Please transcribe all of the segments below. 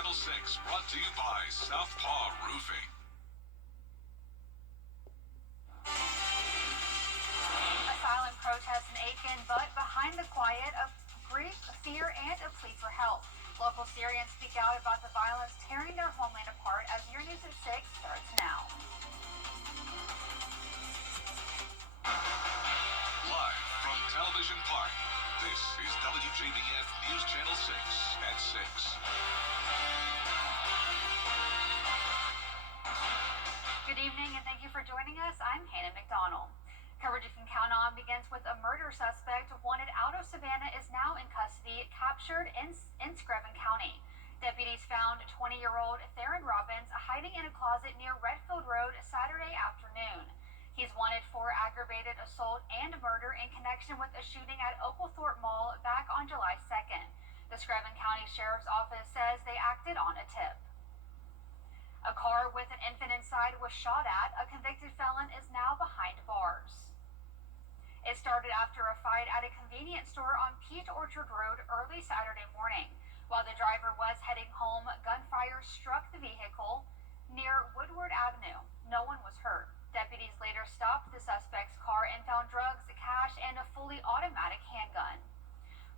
Channel 6, brought to you by Southpaw Roofing. A silent protest in Aiken, but behind the quiet of grief, fear, and a plea for help. Local Syrians speak out about the violence tearing their homeland apart as Your News at 6 starts now. Live from Television Park, this is WJBF News Channel 6 at 6. Good evening and thank you for joining us. I'm Hannah McDonald. Coverage you can count on begins with a murder suspect wanted out of Savannah is now in custody, captured in Screven County. Deputies found 20-year-old Theron Robbins hiding in a closet near Redfield Road Saturday afternoon. He's wanted for aggravated assault and murder in connection with a shooting at Oglethorpe Mall back on July 2nd. The Screven County Sheriff's Office says they acted on a tip. A car with an infant inside was shot at. A convicted felon is now behind bars. It started after a fight at a convenience store on Peach Orchard Road early Saturday morning. While the driver was heading home, gunfire struck the vehicle near Woodward Avenue. No one was hurt. Deputies later stopped the suspect's car and found drugs, cash, and a fully automatic handgun.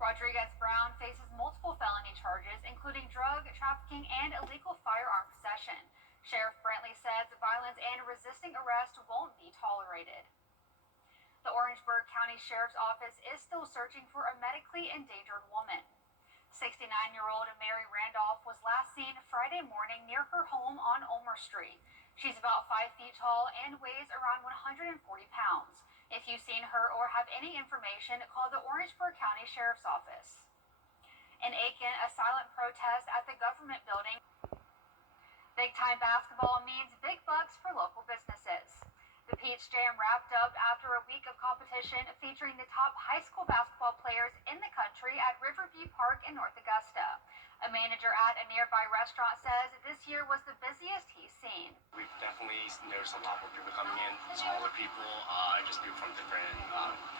Rodriguez Brown faces multiple felony charges, including drug trafficking and illegal firearm possession. Sheriff Brantley says violence and resisting arrest won't be tolerated. The Orangeburg County Sheriff's Office is still searching for a medically endangered woman. 69-year-old Mary Randolph was last seen Friday morning near her home on Ulmer Street. She's about 5 feet tall and weighs around 140 pounds. If you've seen her or have any information, call the Orangeburg County Sheriff's Office. In Aiken, a silent protest at the government building. Big-time basketball means big bucks for local businesses. The Peach Jam wrapped up after a week of competition featuring the top high school basketball players in the country at Riverview Park in North Augusta. A manager at a nearby restaurant says this year was the busiest he's seen. We've definitely noticed a lot more people coming in, taller people, just people from different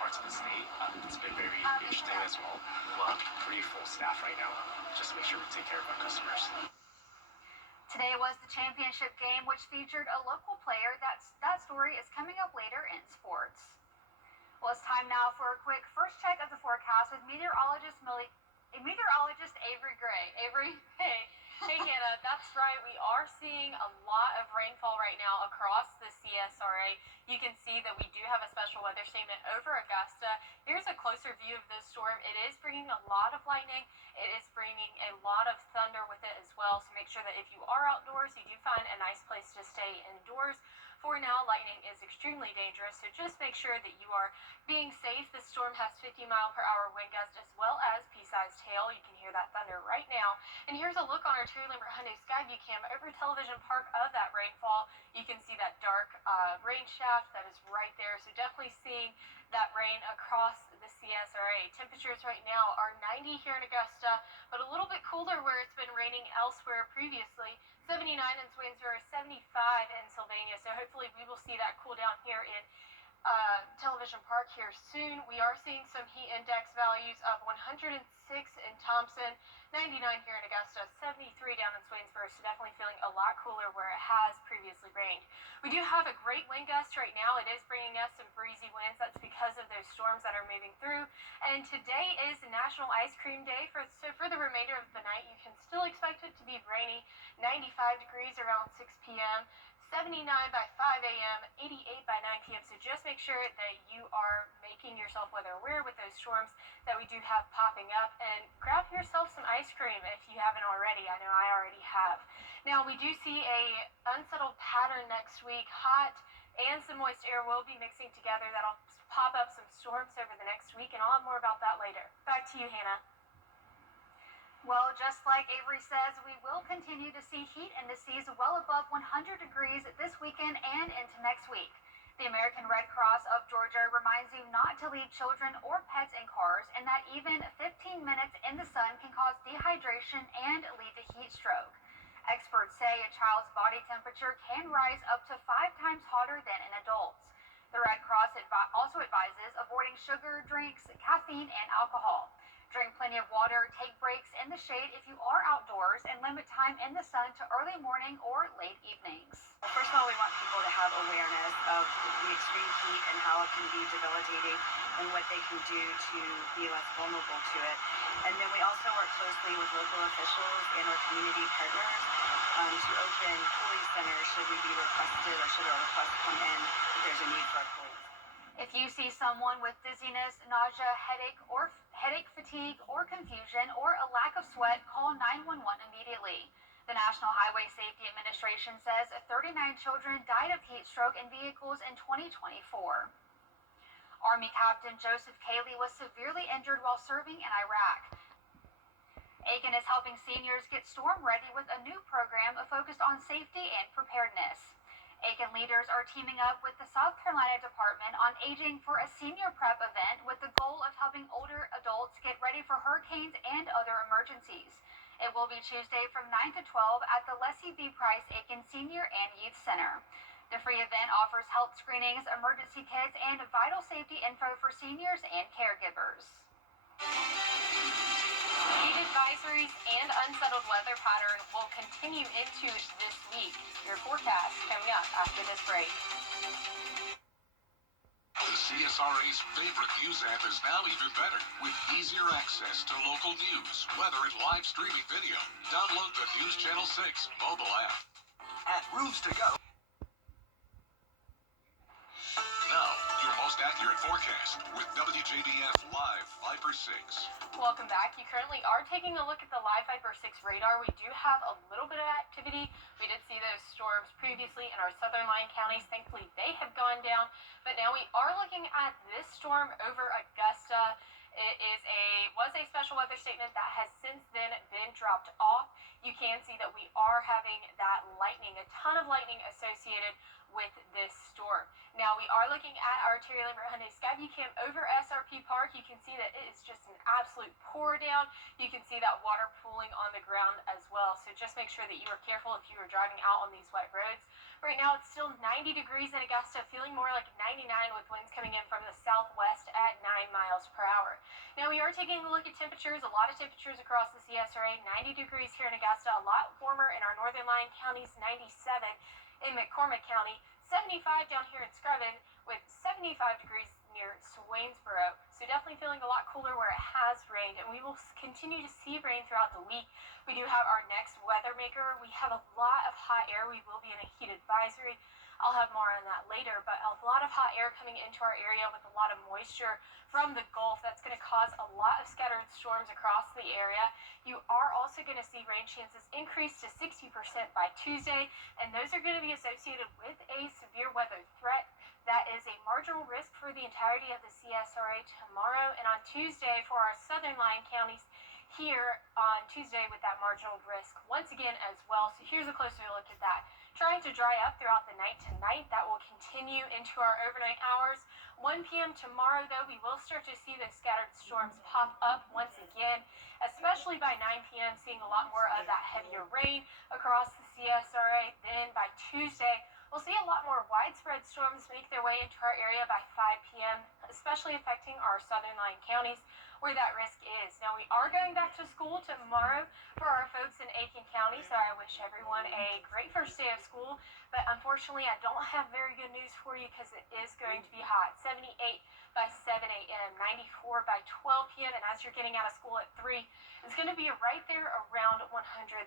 parts of the state. It's been very interesting as well. We're pretty full staff right now, just to make sure we take care of our customers. Today was the championship game, which featured a local player. That story is coming up later in sports. Well, it's time now for a quick first check of the forecast with meteorologist Avery Gray. Avery, hey Hannah, that's right. We are seeing a lot of rainfall right now across the CSRA. You can see that we do have a special weather statement over Augusta. Here's a closer view of this storm. It is bringing a lot of lightning. It is bringing a lot of thunder with it as well. So make sure that if you are outdoors, you do find a nice place to stay indoors. For now, lightning is extremely dangerous, so just make sure that you are being safe. The storm has 50-mile-per-hour wind gusts as well as pea-sized hail. You can hear that thunder right now. And here's a look on our Two-Limber Hyundai Skyview Cam over Television Park of that rainfall. You can see that dark rain shaft that is right there. So definitely seeing that rain across the CSRA. Temperatures right now are 90 here in Augusta, but a little bit cooler where it's been raining elsewhere previously. 79 in Swainsboro, 75 in Sylvania. So hopefully we will see that cool down here in Television Park here soon. We are seeing some heat index values of 106 in Thompson, 99 here in Augusta, 73 down in Swainsboro, so definitely feeling a lot cooler where it has previously rained. We do have a great wind gust right now. It is bringing us some breezy winds. That's because of those storms that are moving through. And today is National Ice Cream Day, so for the remainder of the night, you can still expect it to be rainy, 95 degrees around 6 p.m., 79 by 5 a.m., 88 by 9 p.m. So just make sure that you are making yourself weather aware with those storms that we do have popping up. And grab yourself some ice cream if you haven't already. I know I already have. Now, we do see a unsettled pattern next week. Hot and some moist air will be mixing together. That'll pop up some storms over the next week, and I'll have more about that later. Back to you, Hannah. Well, just like Avery says, we will continue to see heat indices well above 100 degrees this weekend and into next week. The American Red Cross of Georgia reminds you not to leave children or pets in cars, and that even 15 minutes in the sun can cause dehydration and lead to heat stroke. Experts say a child's body temperature can rise up to 5 times hotter than in adults. The Red Cross also advises avoiding sugar, drinks, caffeine, and alcohol. Drink plenty of water, take breaks in the shade if you are outdoors, and limit time in the sun to early morning or late evenings. Well, first of all, we want people to have awareness of the extreme heat and how it can be debilitating and what they can do to be less vulnerable to it. And then we also work closely with local officials and our community partners to open cooling centers should we be requested or should a request come in if there's a need for a cooling. If you see someone with dizziness, nausea, headache, fatigue, or confusion, or a lack of sweat, call 911 immediately. The National Highway Safety Administration says 39 children died of heat stroke in vehicles in 2024. Army Captain Joseph Cayley was severely injured while serving in Iraq. Aiken is helping seniors get storm ready with a new program focused on safety and preparedness. Aiken leaders are teaming up with the South Carolina Department on Aging for a senior prep event with the goal of helping older adults get ready for hurricanes and other emergencies. It will be Tuesday from 9 to 12 at the Leslie B. Price Aiken Senior and Youth Center. The free event offers health screenings, emergency kits, and vital safety info for seniors and caregivers. Heat advisories and unsettled weather pattern will continue into this week. Your forecast coming up after this break. The CSRA's favorite news app is now even better with easier access to local news, weather, and live streaming video. Download the News Channel 6 mobile app. At Rules to Go. Now, your most accurate forecast with WJBF Live Viper 6. Welcome back. You currently are taking a look at the live Viper 6 radar. We do have a little bit of activity. We did see those storms previously in our southern line counties. Thankfully, they have gone down. But now we are looking at this storm over Augusta. It was a special weather statement that has since then been dropped off. You can see that we are having that lightning, a ton of lightning associated with this storm. Now we are looking at our Terry Lambert Hyundai Skyview Cam over SRP Park. You can see that it is just an absolute pour down. You can see that water pooling on the ground as well. So just make sure that you are careful if you are driving out on these wet roads. Right now it's still 90 degrees in Augusta, feeling more like 99 with winds coming in from the southwest at 9 miles per hour. Now we are taking a look at temperatures, a lot of temperatures across the CSRA. 90 degrees here in Augusta, a lot warmer in our northern line counties, 97 in McCormick County, 75 down here in Screven, with 75 degrees near Swainsboro. So definitely feeling a lot cooler where it has rained, and we will continue to see rain throughout the week. We do have our next weather maker. We have a lot of hot air. We will be in a heat advisory. I'll have more on that later, but a lot of hot air coming into our area with a lot of moisture from the Gulf. That's going to cause a lot of scattered storms across the area. You are also going to see rain chances increase to 60% by Tuesday, and those are going to be associated with a severe weather threat. That is a marginal risk for the entirety of the CSRA tomorrow and on Tuesday for our southern line counties here on Tuesday with that marginal risk once again as well. So here's a closer look at that. Trying to dry up throughout the night tonight. That will continue into our overnight hours. 1 p.m. tomorrow, though, we will start to see those scattered storms pop up once again, especially by 9 p.m., seeing a lot more of that heavier rain across the CSRA. Then by Tuesday, we'll see a lot more widespread storms make their way into our area by 5 p.m., especially affecting our southern line counties where that risk is. Now, we are going back to school tomorrow for our folks in Aiken County, so I wish everyone a great first day of school. But unfortunately, I don't have very good news for you because it is going to be hot. 78 by 7 a.m., 94 by 12 p.m., and as you're getting out of school at 3, it's going to be right there around 100.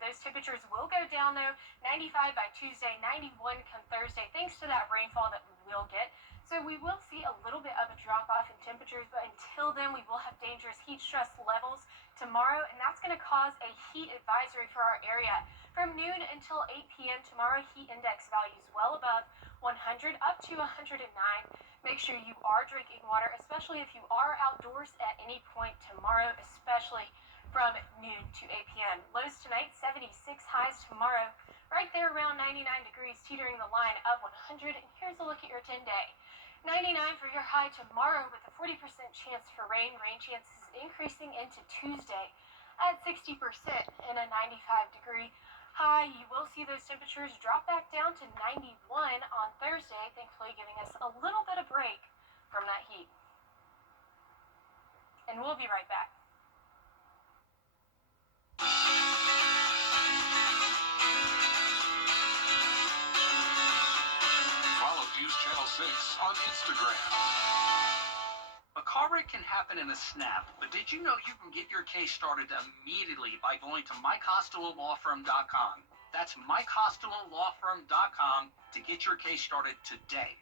Those temperatures will go down, though. 95 by Tuesday, 91 come Thursday, thanks to that rainfall that we will get. So we will see a little bit of a drop-off in temperatures, but until then, we will have dangerous heat stress levels tomorrow, and that's going to cause a heat advisory for our area. From noon until 8 p.m. tomorrow, heat index values well above 100 up to 109. Make sure you are drinking water, especially if you are outdoors at any point tomorrow, especially from noon to 8 p.m. Lows tonight, 76, highs tomorrow, right there around 99 degrees, teetering the line of 100. And here's a look at your 10-day. 99 for your high tomorrow with a 40% chance for rain. Rain chances increasing into Tuesday at 60% and a 95-degree high. You will see those temperatures drop back down to 91 on Thursday, thankfully giving us a little bit of break from that heat. And we'll be right back. 6 on Instagram. A car wreck can happen in a snap, but did you know you can get your case started immediately by going to MikeHostellowLawFirm.com? That's MikeHostellowLawFirm.com to get your case started today.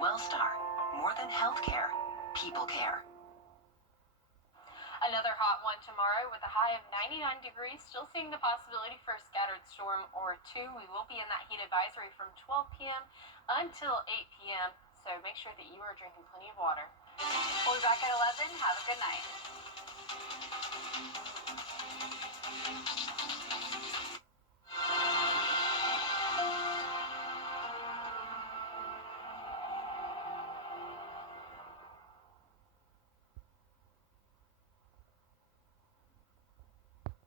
Wellstar, more than healthcare, people care. Another hot one tomorrow with a high of 99 degrees. Still seeing the possibility for a scattered storm or two. We will be in that heat advisory from 12 p.m. until 8 p.m. So make sure that you are drinking plenty of water. We'll be back at 11. Have a good night.